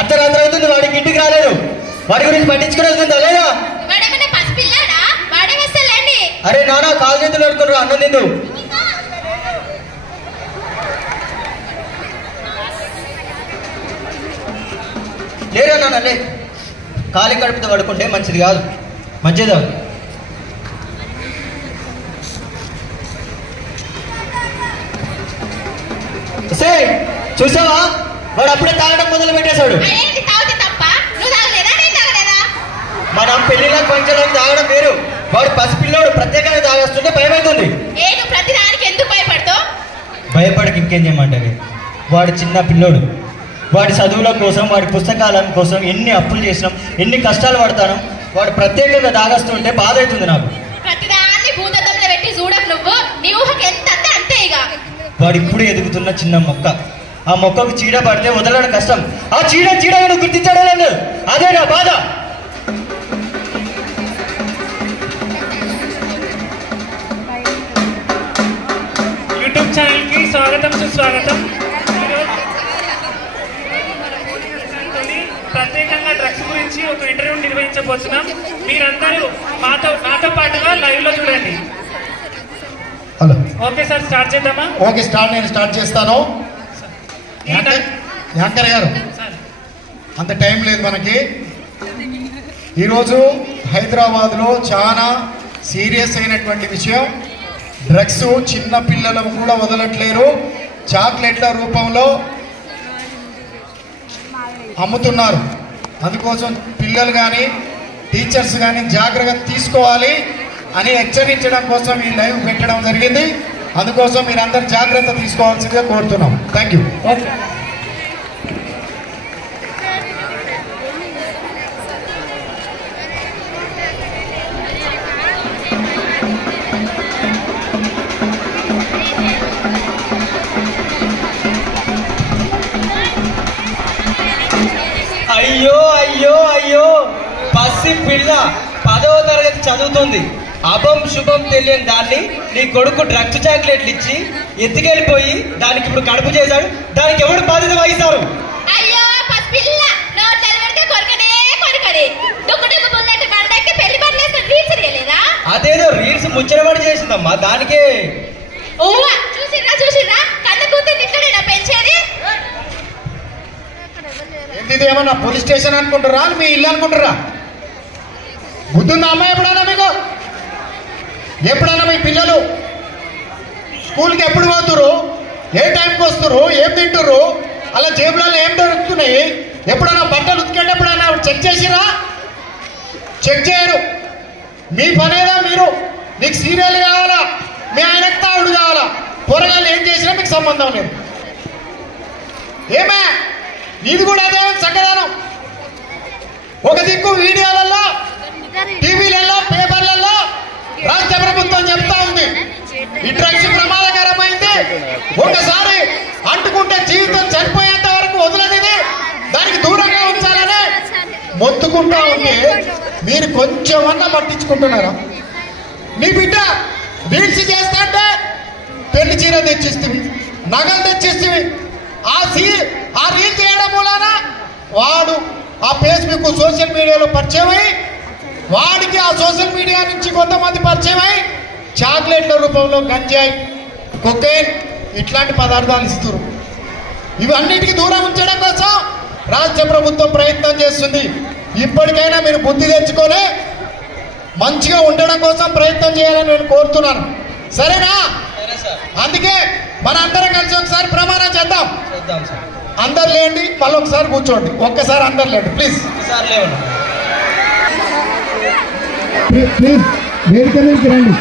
అర్ధరాత్రి అవుతుంది, వాడికి ఇంటికి రాలేదు. వాడి గురించి పట్టించుకునేది లేదా? అరే నానా, కాలు చేతులు పెడుతున్నారు, అన్నం తిందు. లేరా నాన్న, లే. ఖాళీ కడుపుతో పడుకుంటే మంచిది కాదు. మంచిదా? చూసావా, వాడు అప్పుడే తాగడం మొదలు పెట్టేశాడు. మనం పెళ్లిలో కొంచెం తాగడం వేరు. వాడు పసిపిల్లోడు ప్రత్యేకంగా తాగేస్తుంటే భయమవుతుంది. భయపడక ఇంకేం చేయమంటారు? వాడు చిన్న పిల్లోడు. వాడి చదువుల కోసం, వాడి పుస్తకాల కోసం ఎన్ని అప్పులు చేసినాం, ఎన్ని కష్టాలు పడతాను. వాడు ప్రత్యేకంగా తాగేస్తుంటే బాధ అవుతుంది నాకు. వాడు ఇప్పుడే ఎదుగుతున్న చిన్న మొక్క. ఆ మొక్కకు చీడ పడితే వదలడం కష్టం. ఆ చీడను గుర్తించడం లేదు. అదే నా బాధ. యూట్యూబ్ ఛానల్ కి స్వాగతం, సుస్వాగతం. ప్రత్యేకంగా డ్రగ్స్ గురించి ఒక ఇంటర్వ్యూ నిర్వహించబోతున్నాం. మీరందరూ నాతో పాటుగా లైవ్ లో చూడండి. హలో, ఓకే సార్, స్టార్ట్ చేద్దామా? ఓకే, నేను స్టార్ట్ చేస్తాను. యాంకర్ గారు, అంత టైం లేదు మనకి. ఈరోజు హైదరాబాద్లో చాలా సీరియస్ అయినటువంటి విషయం. డ్రగ్స్ చిన్న పిల్లలకు కూడా వదలట్లేరు. చాక్లెట్ల రూపంలో అమ్ముతున్నారు. అందుకోసం పిల్లలు కానీ టీచర్స్ కానీ జాగ్రత్త తీసుకోవాలి అని హెచ్చరించడం కోసం ఈ లైవ్ పెట్టడం జరిగింది. అందుకోసం మీరందరూ జాగ్రత్త తీసుకోవాల్సిందిగా కోరుతున్నాం. Thank you. అయ్యో అయ్యో అయ్యో, పసి పిల్ల 10వ తరగతి చదువుతుంది. అభం శుభం తెలియని దాన్ని నీ కొడుకు డ్రగ్స్ చాక్లెట్లు ఇచ్చి ఎత్తుకెళ్ళిపోయి దానికి ఇప్పుడు కడుపు చేశాడు. దానికి ఎవరు బాధ్యత వహిస్తారు? అదేదో రీల్స్ ముచ్చటపడి చేసిందమ్మా, దానికే. ఇది ఏమన్నా పోలీస్ స్టేషన్ అనుకుంటారా, మీ ఇల్లు అనుకుంటారా? బుద్ధుందా అమ్మాయి? ఎప్పుడైనా మీకు ఎప్పుడైనా మీ పిల్లలు స్కూల్కి ఎప్పుడు పోతురు, ఏ టైంకి వస్తురు, ఏం తింటురు, అలా జేబులలో ఏం దొరుకుతున్నాయి? ఎప్పుడైనా బట్టలు ఉతికేటప్పుడు చెక్ చేసిరా? చెక్ చేయరు. మీ పనేదా మీరు? మీకు సీరియల్ కావాలా, మీ ఆయనకు తాగుడు కావాలా? పొరగాళ్ళు ఏం చేసినా మీకు సంబంధం లేదు. ఏమే, ఇది కూడా అదే చక్కదనం. ఒక దిక్కు వీడియోలలో, టీవీలలో, పేపర్లలో రాష్ట్ర ప్రభుత్వం చెప్తా ఉంది ఈ డ్రగ్స్ ప్రమాదకరమైంది, ఒకసారి అంటుకుంటే జీవితం చనిపోయేంత వరకు వదలనిది, దానికి దూరంగా ఉంచాలని మొత్తుకుంటా ఉంటే మీరు కొంచెమన్నా పట్టించుకుంటున్నారా? నీ బిడ్డ రీల్స్ చేస్తాంటే పెళ్లి చీర తెచ్చిస్తుంది, నగలు తెచ్చిస్తుంది. ఆ రీల్ చేయడం మూలాన వాడు ఆ ఫేస్బుక్ సోషల్ మీడియాలో పరిచయం అయ్యి, వాడికి ఆ సోషల్ మీడియా నుంచి కొంతమంది పరిచయం అయ్యి చాక్లెట్ల రూపంలో గంజాయి, కొకైన్ ఇట్లాంటి పదార్థాలు ఇస్తారు. ఇవన్నిటికీ దూరం ఉంచడం కోసం రాష్ట్ర ప్రభుత్వం ప్రయత్నం చేస్తుంది. ఇప్పటికైనా మీరు బుద్ధి తెచ్చుకొని మంచిగా ఉండడం కోసం ప్రయత్నం చేయాలని నేను కోరుతున్నాను. సరేనా? అందుకే మన అందరం కలిసి ఒకసారి ప్రమాణం చేద్దాం. అందరు లేండి, మళ్ళీ ఒకసారి కూర్చోండి. ఒక్కసారి అందరు లేండి ప్లీజ్. ప్లీజ్ వేదిక మీదకి రండి.